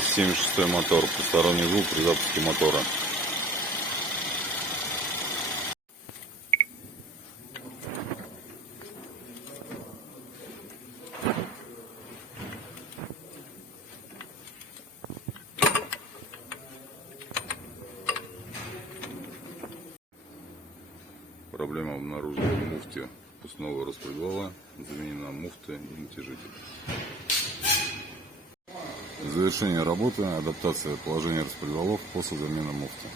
276 мотор. Посторонний звук при запуске мотора. Проблема обнаружена в муфте впускного распредвала. Заменена муфта и натяжитель. Завершение работы, адаптация положения распредвалов после замены муфты.